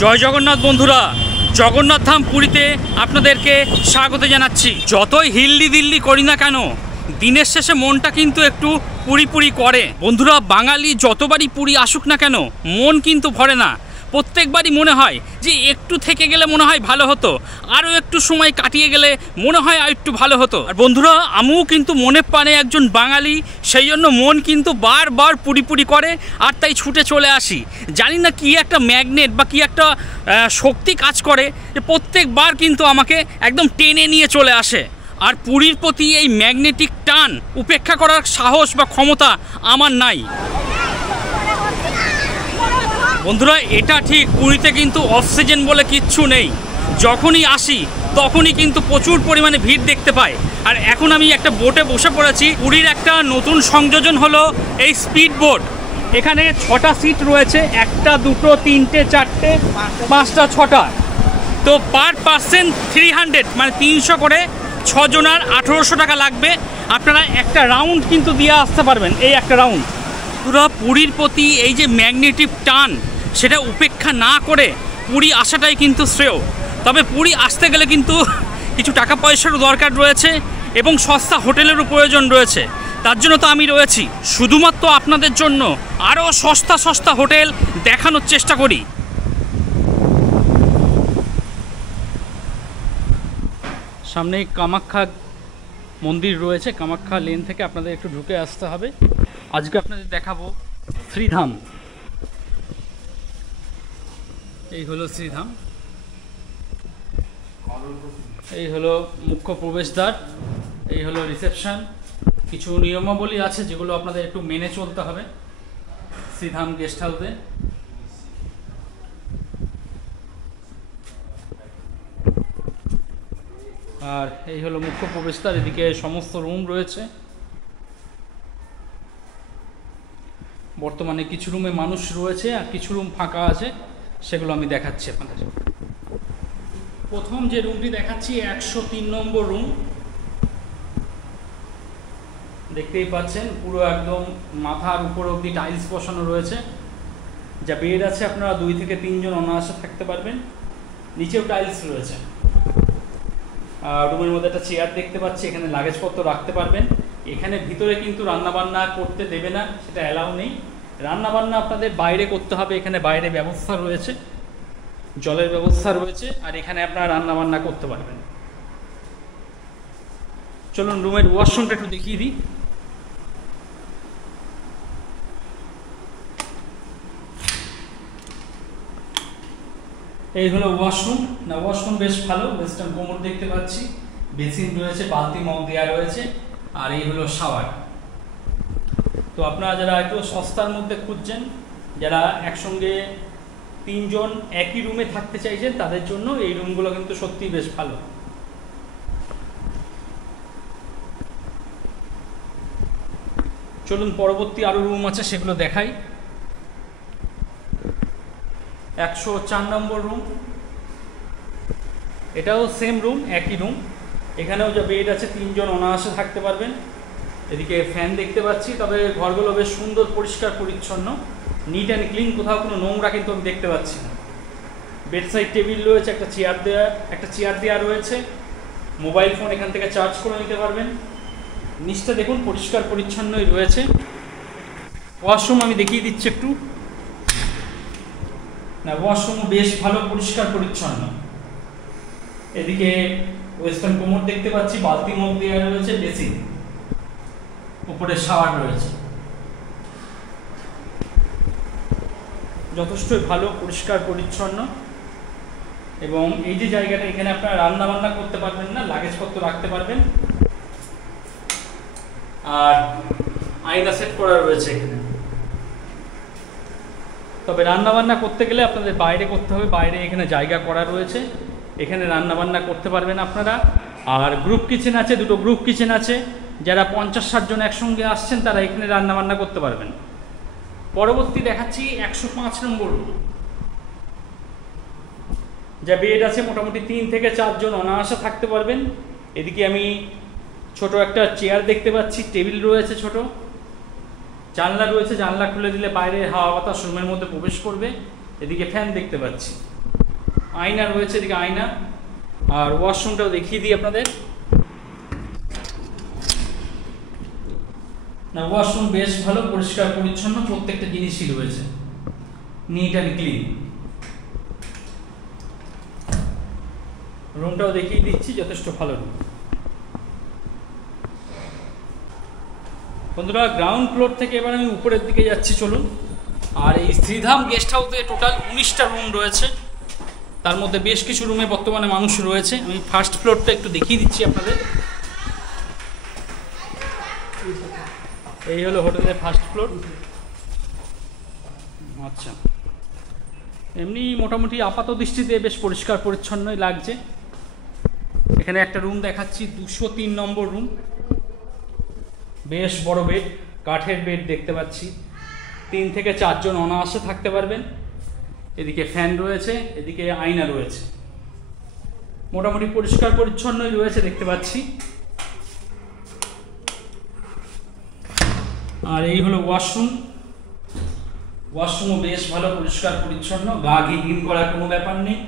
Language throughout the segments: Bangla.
জয় জগন্নাথ বন্ধুরা, জগন্নাথ ধাম পুরীতে আপনাদেরকে স্বাগত জানাচ্ছি। যতই হিল্লি দিল্লি করি না কেন, দিনের শেষে মনটা কিন্তু একটু পুরি পুরি করে। বন্ধুরা, বাঙালি যতবারই পুরী আসুক না কেন, মন কিন্তু ভরে না। প্রত্যেকবারই মনে হয় যে একটু থেকে গেলে মনে হয় ভালো হতো, আরও একটু সময় কাটিয়ে গেলে মনে হয় আর একটু ভালো হতো। আর বন্ধুরা, আমিও কিন্তু মনে প্রাণে একজন বাঙালি, সেই জন্য মন কিন্তু বারবার পুরি পুরি করে, আর তাই ছুটে চলে আসি। জানি না কি একটা ম্যাগনেট বা কি একটা শক্তি কাজ করে যে প্রত্যেকবার কিন্তু আমাকে একদম টেনে নিয়ে চলে আসে। আর পুরীর প্রতি এই ম্যাগনেটিক টান উপেক্ষা করার সাহস বা ক্ষমতা আমার নাই। বন্ধুরা, এটা ঠিক, পুরীতে কিন্তু অক্সিজেন বলে কিচ্ছু নেই। যখনই আসি তখনই কিন্তু প্রচুর পরিমাণে ভিড় দেখতে পাই। আর এখন আমি একটা বোটে বসে পড়েছি। পুরীর একটা নতুন সংযোজন হলো এই স্পিড বোট। এখানে 6টা সিট রয়েছে, 1টা 2টো 3টে 4টে 5টা 6টা। তো পার পার্সন 300, মানে 300 করে, 6 জনার 1800 টাকা লাগবে। আপনারা একটা রাউন্ড কিন্তু দিয়ে আসতে পারবেন, এই একটা রাউন্ড। পুরো পুরীর প্রতি এই যে ম্যাগনেটিক টান, সেটা উপেক্ষা না করে পুরী আসাটাই কিন্তু শ্রেয়। তবে পুরী আসতে গেলে কিন্তু কিছু টাকা পয়সারও দরকার রয়েছে এবং সস্তা হোটেলেরও প্রয়োজন রয়েছে। তার জন্য তো আমি রয়েছি, শুধুমাত্র আপনাদের জন্য আরও সস্তা সস্তা হোটেল দেখানোর চেষ্টা করি। সামনে কামাখ্যা মন্দির রয়েছে, কামাখ্যা লেন থেকে আপনাদের একটু ঢুকে আসতে হবে। আজকে আপনাদের দেখাবো শ্রীধাম। এই হলো শ্রীধাম, এই হলো মুখ্য প্রবেশদ্বার, এই হলো রিসেপশন। কিছু নিয়মাবলী আছে যেগুলো আপনাদের একটু মেনে চলতে হবে শ্রীধাম গেস্ট হাউসে। আর এই হলো মুখ্য প্রবেশদ্বার, এদিকে সমস্ত রুম রয়েছে। বর্তমানে কিছু রুমে মানুষ রয়েছে আর কিছু রুম ফাঁকা আছে, সেগুলো আমি দেখাচ্ছি আপনাদের। প্রথম যে রুমটি দেখাচ্ছি 103 নম্বর রুম। দেখতেই পাচ্ছেন পুরো একদম মাথার উপর অবধি টাইলস বসানো রয়েছে। যা বেড আছে, আপনারা 2 থেকে 3 জন অনায়াসে থাকতে পারবেন। নিচেও টাইলস রয়েছে। রুমের মধ্যে একটা চেয়ার দেখতে পাচ্ছি, এখানে লাগেজপত্র রাখতে পারবেন। এখানে ভিতরে কিন্তু রান্নাবান্না করতে দেবে না, সেটা অ্যালাউ নেই। রান্নাবান্না আপনাদের বাইরে করতে হবে। এখানে বাইরে ব্যবস্থা রয়েছে, জলের ব্যবস্থা রয়েছে, আর এখানে আপনারা রান্নাবান্না করতে পারবেন। চলুন রুমের ওয়াশরুমটা একটু দেখিয়ে দিই। এই হলো ওয়াশরুম। না, ওয়াশরুম বেশ ভালো, ওয়েস্টার্ন কোমর দেখতে পাচ্ছি, বেসিন রয়েছে, বালতি মগ দেওয়া রয়েছে, আর এই হলো শাওয়ার। তো আপনারা যারা একটু সস্তার মধ্যে খুঁজছেন, যারা একসঙ্গে 3 জন একই রুমে থাকতে চাইছেন, তাদের জন্য এই রুমগুলো কিন্তু সত্যিই বেশ ভালো। চলুন পরবর্তী আরও রুম আছে, সেগুলো দেখাই। 104 নম্বর রুম, এটাও সেম রুম, একই রুম। এখানেও যা বেড আছে, 3 জন অনায়াসে থাকতে পারবেন। এদিকে ফ্যান দেখতে পাচ্ছি। তবে ঘরগুলো বেশ সুন্দর, পরিষ্কার পরিচ্ছন্ন, নিট অ্যান্ড ক্লিন, কোথাও কোনো নোংরা কিন্তু আমি দেখতে পাচ্ছি না। বেড সাইড টেবিল রয়েছে, একটা চেয়ার দেওয়া রয়েছে। মোবাইল ফোন এখান থেকে চার্জ করে নিতে পারবেন। নিচটা দেখুন পরিষ্কার পরিচ্ছন্নই রয়েছে। ওয়াশরুম আমি দেখিয়ে দিচ্ছি একটু। না, ওয়াশরুম বেশ ভালো, পরিষ্কার পরিচ্ছন্ন। এদিকে ওয়েস্টার্ন কোমর দেখতে পাচ্ছি, বালতি মগ দেওয়া রয়েছে, বেসিন, উপরে শাওয়ার রয়েছে। যথেষ্টই ভালো, পরিষ্কার পরিচ্ছন্ন। এবং এই যে জায়গাটা, এখানে আপনারা রান্না বান্না করতে পারবেন না, লাগেজপত্র রাখতে পারবেন। আর আয়না সেট করা রয়েছে এখানে। তবে রান্নাবান্না করতে গেলে আপনাদের বাইরে করতে হবে। বাইরে এখানে জায়গা করা রয়েছে, এখানে রান্নাবান্না করতে পারবেন আপনারা। আর গ্রুপ কিচেন আছে, 2টো গ্রুপ কিচেন আছে। যারা 50-60 জন একসঙ্গে আসছেন, তারা এখানে রান্নাবান্না করতে পারবেন। পরবর্তী দেখাচ্ছি 105 নম্বর রুম। যা বেড আছে, মোটামুটি 3 থেকে 4 জন অনায়াসে থাকতে পারবেন। এদিকে আমি ছোট একটা চেয়ার দেখতে পাচ্ছি, টেবিল রয়েছে ছোট, জানলা রয়েছে, জানলা খুলে দিলে বাইরে হাওয়া বাতাস রুমের মধ্যে প্রবেশ করবে। এদিকে ফ্যান দেখতে পাচ্ছি। আয়না রয়েছে, এদিকে আয়না। আর ওয়াশরুমটাও দেখিয়ে দিই আপনাদের। না, ওয়াশরুম বেশ ভালো, পরিষ্কার পরিচ্ছন্ন, প্রত্যেকটা জিনিসই রয়েছে নিট অ্যান্ড ক্লিন। রুমটাও দেখিয়ে দিচ্ছি, যথেষ্ট ভালো রুম। বন্ধুরা গ্রাউন্ড ফ্লোর থেকে এবার আমি উপরের দিকে যাচ্ছি, চলুন। আর এই শ্রীধাম গেস্ট হাউসে টোটাল 19টা রুম রয়েছে, তার মধ্যে বেশ কিছু রুমে বর্তমানে মানুষ রয়েছে। আমি ফার্স্ট ফ্লোরটা একটু দেখিয়ে দিচ্ছি আপনাদের। এই হলো হোটেলের ফার্স্ট ফ্লোর। আচ্ছা, এমনি মোটামুটি আপাত দৃষ্টিতে বেশ পরিষ্কার পরিচ্ছন্নই লাগছে। এখানে একটা রুম দেখাচ্ছি, 203 নম্বর রুম। বেশ বড় বেড, কাঠের বেড দেখতে পাচ্ছি। 3 থেকে 4 জন অনায়াসে থাকতে পারবেন। এদিকে ফ্যান রয়েছে, এদিকে আয়না রয়েছে, মোটামুটি পরিষ্কার পরিচ্ছন্নই রয়েছে দেখতে পাচ্ছি। আর এই হলো ওয়াশরুম। ওয়াশরুমও বেশ ভালো, পরিষ্কার পরিচ্ছন্ন, গা ঘিন করার কোনো ব্যাপার নেই,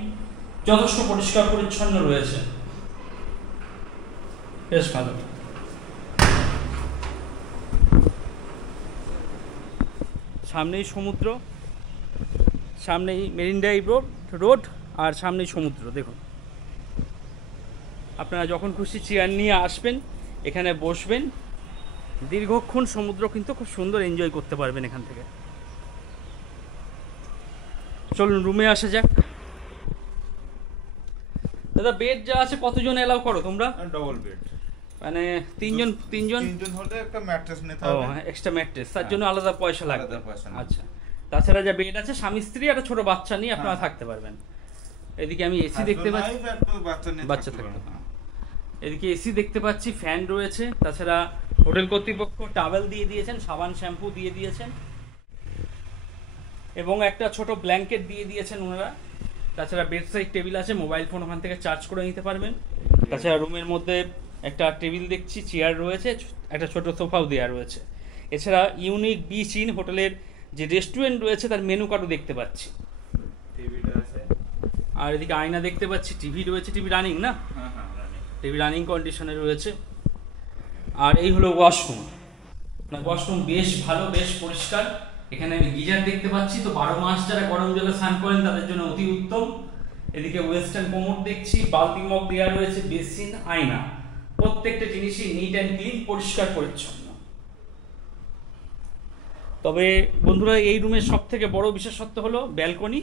যথেষ্ট পরিষ্কার পরিচ্ছন্ন রয়েছে, বেশ ভালো। সামনেই সমুদ্র, সামনেই মেরিন ড্রাইভ রোড, আর সামনেই সমুদ্র। দেখুন, আপনারা যখন খুশি চেয়ার নিয়ে আসবেন, এখানে বসবেন, দীর্ঘক্ষণ সমুদ্র কিন্তু খুব সুন্দর এনজয় করতে পারবেন এখান থেকে। চলুন রুমে আসা যাক। দাদা, বেড যা আছে কতজন এলাও করো তোমরা? ডবল বেড, মানে তিনজন হলে একটা ম্যাট্রেস নিতে হবে। হবে, এক্সট্রা ম্যাট্রেস, তার জন্য আলাদা পয়সা লাগবে। আচ্ছা, তাছাড়া যা বেড আছে, স্বামী স্ত্রী আর ছোট বাচ্চা নিয়ে আপনারা থাকতে পারবেন। এদিকে আমি এসি দেখতে পাচ্ছি, বাচ্চা থাকতে। এদিকে এসি দেখতে পাচ্ছি, ফ্যান রয়েছে। তাছাড়া হোটেল কর্তৃপক্ষ টাওয়েল দিয়ে দিয়েছেন, সাবান শ্যাম্পু দিয়ে দিয়েছেন, এবং একটা ছোট ব্ল্যাঙ্কেট দিয়ে দিয়েছেন ওনারা। তাছাড়া বেড সাইড টেবিল আছে, মোবাইল ফোন ওখান থেকে চার্জ করে নিতে পারবেন। তাছাড়া রুমের মধ্যে একটা টেবিল দেখছি, চেয়ার রয়েছে, একটা ছোট সোফাও দেওয়া রয়েছে। এছাড়া ইউনিক বিচ ইন হোটেলের যে রেস্টুরেন্ট রয়েছে তার মেনু কার্ডও দেখতে পাচ্ছি। আর এদিকে আয়না দেখতে পাচ্ছি, টিভি রয়েছে, টিভি রানিং না? টিভি রানিং কন্ডিশনে রয়েছে। আর এই হলো ওয়াশরুম। ওয়াশরুম বেশ ভালো, বেশ পরিষ্কার। এখানে আমি গিজার দেখতে পাচ্ছি, তো 12 মাস যারা গরম জলে স্নান করেন তাদের জন্য অতি উত্তম। এদিকে ওয়েস্টার্ন কোমোড দেখছি, বালতি মগ দেওয়া রয়েছে, বেসিন, আয়না, প্রত্যেকটা জিনিসই নিট অ্যান্ড ক্লিন, পরিষ্কার পরিচ্ছন্ন। তবে বন্ধুরা, এই রুমের সব থেকে বড় বিশেষত্ব হলো ব্যালকনি।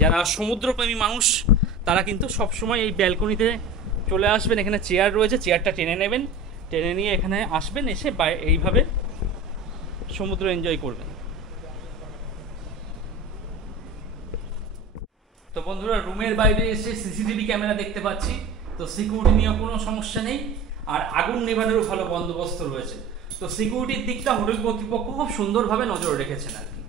যারা সমুদ্রপ্রেমী মানুষ তারা কিন্তু সবসময় এই ব্যালকনিতে চলে আসবেন। এখানে চেয়ার রয়েছে, চেয়ারটা টেনে নেবেন, টেনে নিয়ে এখানে আসবেন, এসে এইভাবে সমুদ্র এনজয় করবেন। তো বন্ধুরা, রুমের বাইরে এসে সিসিটিভি ক্যামেরা দেখতে পাচ্ছি, তো সিকিউরিটি নিয়ে কোনো সমস্যা নেই। আর আগুন নেভানোরও ভালো বন্দোবস্ত রয়েছে। তো সিকিউরিটির দিকটা হোটেল কর্তৃপক্ষ খুব সুন্দরভাবে নজর রেখেছেন আর কি।